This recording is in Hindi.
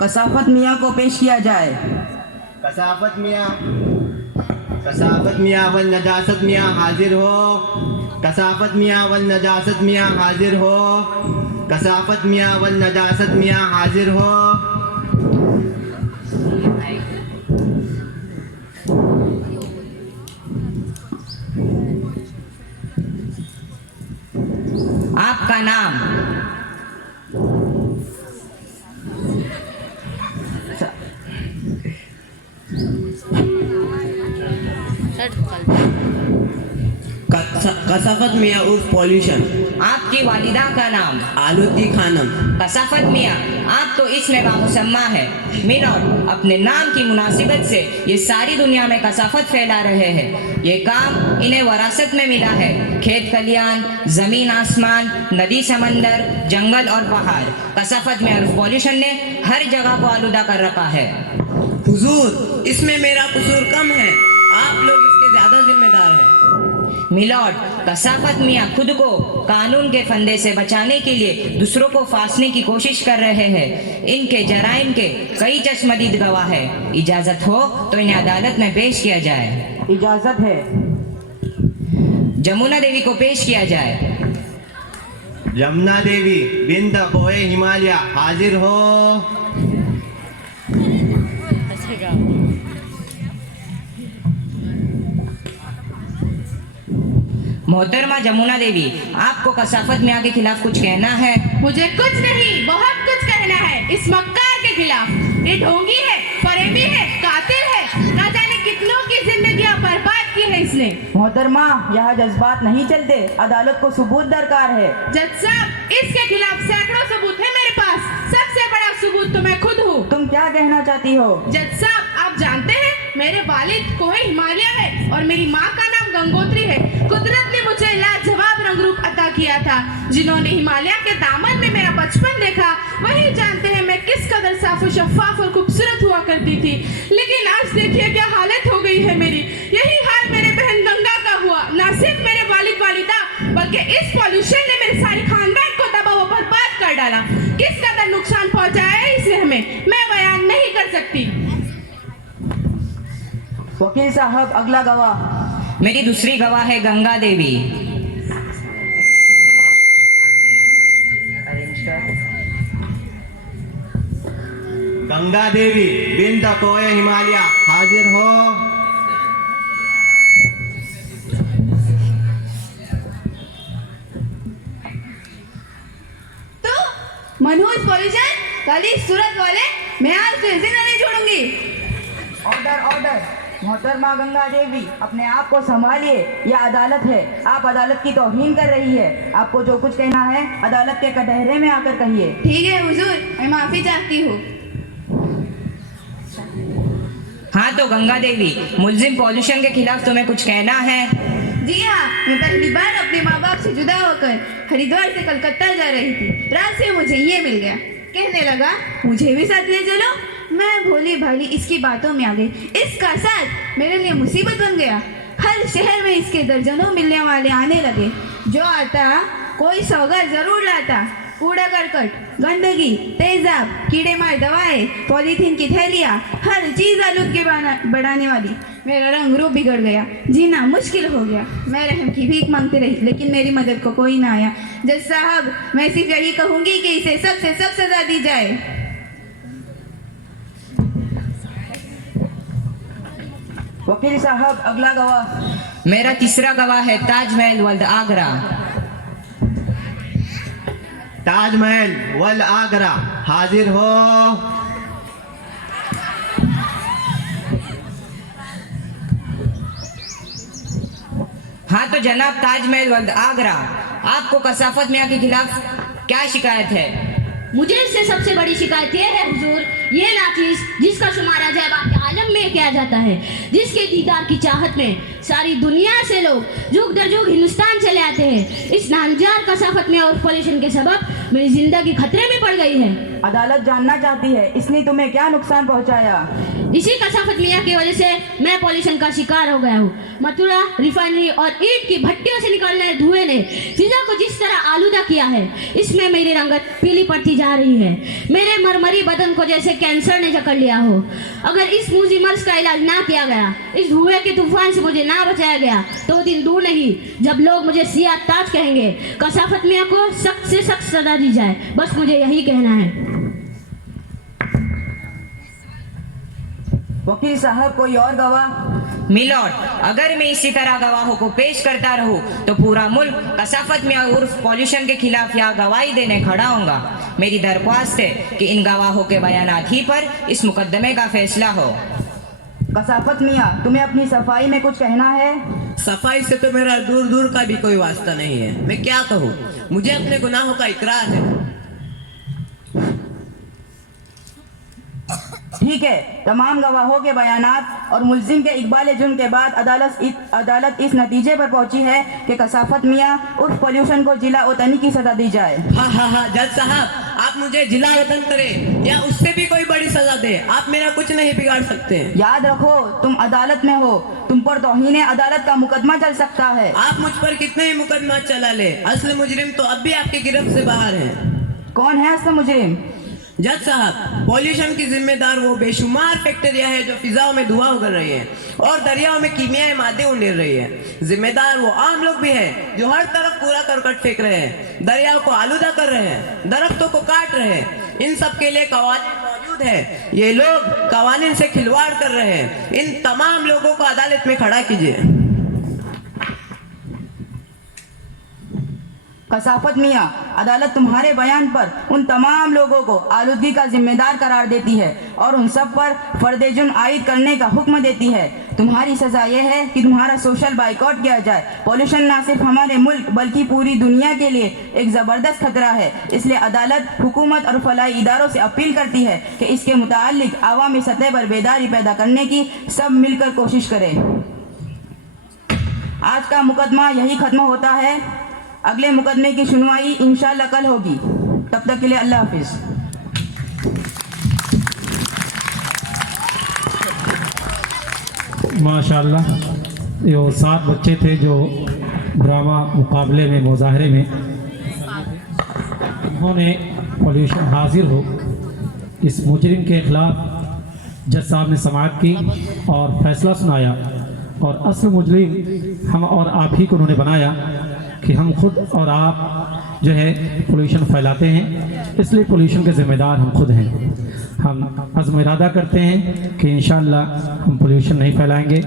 कसाफत मियाँ को पेश किया जाए। कसाफत मियाँ वल नजासत मियाँ हाजिर हो। कसाफत मियाँ वल नजासत मियाँ हाजिर हो। कसाफत मियाँ वल नजासत मियाँ हाजिर हो। आपका नाम? कसाफत मियाँ उर्फ पॉल्यूशन। आपकी वालिदा का नाम? आलूदी खानम। कसाफत मियाँ, आप तो इसमें बामुसम्मा है। मिलॉर्ड, अपने नाम की मुनासिबत से ये सारी दुनिया में कसाफत फैला रहे हैं। ये काम इन्हें वरासत में मिला है। खेत खलियान, जमीन आसमान, नदी समंदर, जंगल और पहाड़, कसाफत मियाँ उर्फ पॉल्यूशन ने हर जगह को आलूदा कर रखा है। हुजूर, इसमें मेरा कसूर कम है, आप लोग इसके ज्यादा जिम्मेदार हैं। मिलॉर्ड, कसाफत मियाँ खुद को कानून के फंदे से बचाने के लिए दूसरों को फांसने की कोशिश कर रहे हैं। इनके जराइम के कई चश्मदीद गवाह है। इजाजत हो तो इन्हें अदालत में पेश किया जाए। इजाजत है। जमुना देवी को पेश किया जाए। यमुना देवी बिन्त कोए हिमालय हाजिर हो। मोहतरमा जमुना देवी, आपको कसाफत मियाँ के खिलाफ कुछ कहना है? मुझे कुछ नहीं, बहुत कुछ कहना है इस मक्कार के खिलाफ। ये ढोंगी है, फरेबी है, कातिल है, ना जाने कितनों की जिंदगियां बर्बाद की है इसने। मोहतरमा, यहाँ जज्बात नहीं चलते, अदालत को सबूत दरकार है। जज साहब, इसके खिलाफ सैकड़ों सबूत है मेरे पास। सबसे बड़ा सबूत तो मैं खुद हूँ। तुम क्या कहना चाहती हो? जज साहब, आप जानते हैं मेरे वालिद कोहे हिमालय है और मेरी माँ का नाम गंगोत्री है। कुदरत ने मुझे लाजवाब रंग रूप अता किया था। जिन्होंने हिमालय के दामन में मेरा बचपन देखा वही जानते हैं मैं किस कदर साफ और शफाफ और खूबसूरत हुआ करती थी। लेकिन आज देखिए क्या हालत हो गई है मेरी। यही हाल मेरे बहन गंगा का हुआ। न सिर्फ मेरे वालिद वालिदा बल्कि इस पॉल्यूशन ने मेरे सारे खानदान को तबाह व बर्बाद कर डाला। किस कदर नुकसान पहुंचाया है इसे हमें मैं बयान नहीं कर सकती। वकील साहब, अगला गवाह। मेरी दूसरी गवाह है गंगा देवी। गंगा देवी बिन्त कोए हिमालय हाजिर हो। तो मनहूस पॉल्यूशन, काली सूरत वाले, मैं आज तुझे जिंदा नहीं छोड़ूंगी। Order, order. मोहतरमा गंगा देवी, अपने आप को संभालिए, यह अदालत है। आप अदालत की तौहीन कर रही है। आपको जो कुछ कहना है अदालत के कटहरे में आकर कहिए। ठीक है हुजूर, मैं माफी चाहती हूँ। हाँ तो गंगा देवी, मुलजिम पॉल्यूशन के खिलाफ तुम्हें कुछ कहना है? जी हाँ, मैं पहली बार अपने माँ बाप से जुदा होकर हरिद्वार से कलकत्ता जा रही थी। रास्ते में मुझे ये मिल गया। कहने लगा मुझे भी साथ ले चलो। मैं भोली भाली इसकी बातों में आ गई। इसका साथ मेरे लिए मुसीबत बन गया। हर शहर में इसके दर्जनों मिलने वाले आने लगे। जो आता कोई सौगात जरूर लाता। कूड़ा करकट, गंदगी, तेजाब, कीड़े मार दवाएं, पॉलीथीन की थैलियाँ, हर चीज आलूदगी बढ़ाने वाली। मेरा रंग रूप बिगड़ गया, जीना मुश्किल हो गया। मैं रहम की भीख मांगती रही, लेकिन मेरी मदद को कोई ना आया। जज साहब, मैं सिर्फ यही कहूंगी कि इसे सख्त से सख्त सजा दी जाए। वकील साहब, अगला गवाह। मेरा तीसरा गवाह है ताजमहल वल्द आगरा। ताजमहल वल आगरा हाजिर हो। हाँ तो जनाब ताजमहल वल्द आगरा, आपको कसाफत मियाँ के खिलाफ क्या शिकायत है? मुझे इससे सबसे बड़ी शिकायत ये है हुजूर, ये नाचीज जिसका शुमार अजायब के आलम में किया जाता है, जिसके दीदार की चाहत में सारी दुनिया से लोग जुग दर जुग हिंदुस्तान चले आते हैं, इस नामजार कसाफत में और पॉल्यूशन के सबब मेरी जिंदगी खतरे में पड़ गई है। अदालत जानना चाहती है इसने तुम्हें क्या नुकसान पहुंचाया? इसी कसाफत मियाँ की वजह से मैं पॉल्यूशन का शिकार हो गया हूँ। मथुरा रिफाइनरी और ईंट की भट्टियों से निकलने धुएं ने फिजा को जिस तरह आलूदा किया है, इसमें मेरी रंगत पीली पड़ती जा रही है। मेरे मरमरी बदन को जैसे कैंसर ने जकड़ लिया हो। अगर इस मूजी मर्ज का इलाज ना किया गया, इस धुएं के तूफान से मुझे ना बचाया गया, तो वो दिन दूर नहीं जब लोग मुझे सिया ताज कहेंगे। कसाफत मियाँ को सख्त से सख्त सजा दी जाए, बस मुझे यही कहना है। वकील साहब, कोई और गवाह? मिलॉर्ड, अगर मैं इसी तरह गवाहों को पेश करता रहूं तो पूरा मुल्क कसाफत मियाँ उर्फ पॉल्यूशन के खिलाफ यहाँ गवाही देने खड़ा होगा। मेरी दरख्वास्त है कि इन गवाहों के बयानात ही पर इस मुकदमे का फैसला हो। कसाफत मियाँ, तुम्हें अपनी सफाई में कुछ कहना है? सफाई से तो मेरा दूर दूर का भी कोई वास्ता नहीं है। मैं क्या कहूँ, मुझे अपने गुनाहों का इकरार है। ठीक है, तमाम गवाहों के बयानात और मुल्जिम के इकबाल जुर्म के बाद अदालत इस नतीजे पर पहुंची है कि कसाफत मियाँ उर्फ पॉल्यूशन को जिला वतनी की सजा दी जाए। हाँ, जज साहब, आप मुझे जिला वतन करें या उससे भी कोई बड़ी सजा दे, आप मेरा कुछ नहीं बिगाड़ सकते। याद रखो, तुम अदालत में हो, तुम पर तौहीन अदालत का मुकदमा चल सकता है। आप मुझ पर कितने ही मुकदमा चला ले, असल मुजरिम तो अब भी आपकी गिरफ्त से बाहर है। कौन है असल मुजरिम? जज साहब, पॉल्यूशन की जिम्मेदार वो बेशुमार फैक्ट्रियां हैं जो फिजाओं में धुआं उगल रही है और दरियाओं में कीमियाई मादे उंडेल रही है। जिम्मेदार वो आम लोग भी हैं जो हर तरफ कूड़ा करकट फेंक रहे हैं, दरियाओं को आलूदा कर रहे हैं, दरख्तों को काट रहे हैं। इन सब के लिए कवानीन मौजूद है। ये लोग कवानीन से खिलवाड़ कर रहे हैं। इन तमाम लोगों को अदालत में खड़ा कीजिए। कसाफत मियाँ, अदालत तुम्हारे बयान पर उन तमाम लोगों को आलूदगी का जिम्मेदार करार देती है और उन सब पर फर्द जुर्म आयद करने का हुक्म देती है। तुम्हारी सजा यह है कि तुम्हारा सोशल बाइकआउट किया जाए। पॉल्यूशन ना सिर्फ हमारे मुल्क बल्कि पूरी दुनिया के लिए एक ज़बरदस्त खतरा है। इसलिए अदालत हुकूमत और फलाई इदारों से अपील करती है कि इसके मुतालिक आवामी सतह पर बेदारी पैदा करने की सब मिलकर कोशिश करें। आज का मुकदमा यही खत्म होता है। अगले मुकदमे की सुनवाई इंशाअल्लाह कल होगी। तब तक के लिए अल्लाह हाफिज। माशाअल्लाह, ये 7 बच्चे थे जो ड्रामा मुकाबले में मुजाहरे में उन्होंने पॉल्यूशन हाजिर हो इस मुजरिम के खिलाफ जज साहब ने समाअत की और फैसला सुनाया और असल मुजरिम हम और आप ही को उन्होंने बनाया कि हम खुद और आप जो है पोल्यूशन फैलाते हैं, इसलिए पोल्यूशन के ज़िम्मेदार हम खुद हैं। हम अज़्म इरादा करते हैं कि इंशाअल्लाह हम पोल्यूशन नहीं फैलाएंगे।